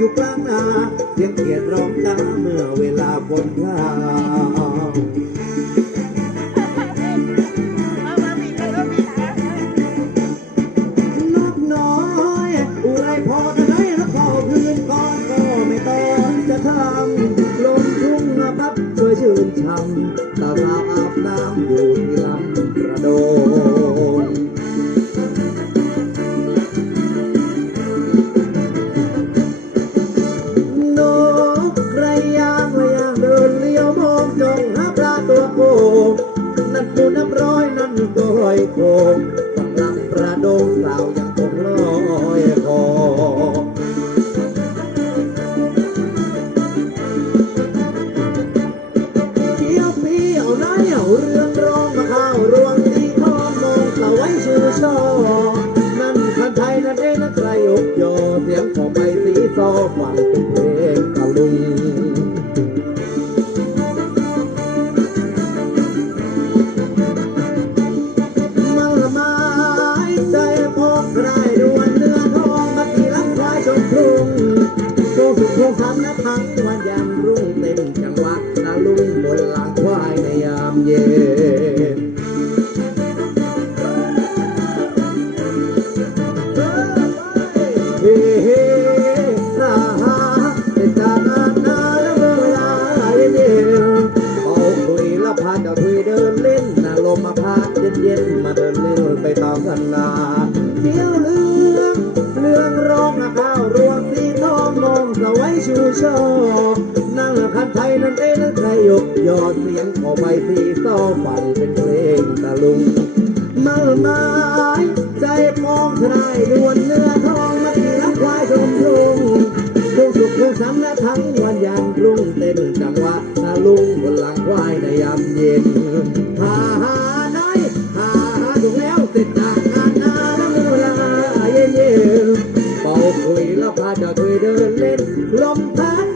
อยู่กลางนาเสียงเกียดร้องจ้าเมื่อเวลาฝนพราวนกน้อยอุไรพอจะไหนแล้วขอคืนก่อนก็ไม่ต้องจะทำลงทุ่งมาพับช่วยชื่นช่ำตาสาวอาบน้ำอยู่ โขงฝั่งลำประโดงสาวยังคงลอยคอเกี่ยวเปียวน้ายเอาเรื่องร้องมาข้าวรวงที่ทอมองสาวไว้ชื่อช่อนั่นคันไทยนั่นเองนะใครยกยอเสียงของใบสีซอฟังเป็น ว์สุดโชว์ซ้ำนะทั้งวันยามรุ่งเต็มจังหวะตะลุงบนหลังควายในยามเย็นเฮ้เฮ้ฮ่าฮาเอ็ดตานานาแล้วเวลาเย็นเอาคุยแล้วพาเจ้าคุยเดินเล่นน่ะลมมาพัดเย็นๆมาเดินเล่นไปตามกันนาเที่ยวเองมองสวัยชูชอนั่งคันไทยนั่นเองนั่นใครยกยอดเสียงขอไปสีซอฟังเป็นเพลงตะลุงมาไม้ใจมองทนายดวนเนื้อทองมาที่รักควายชมรุงคงสุขคงสันและทั้งวันยันรุ่งเต็มจังหวะ rompa.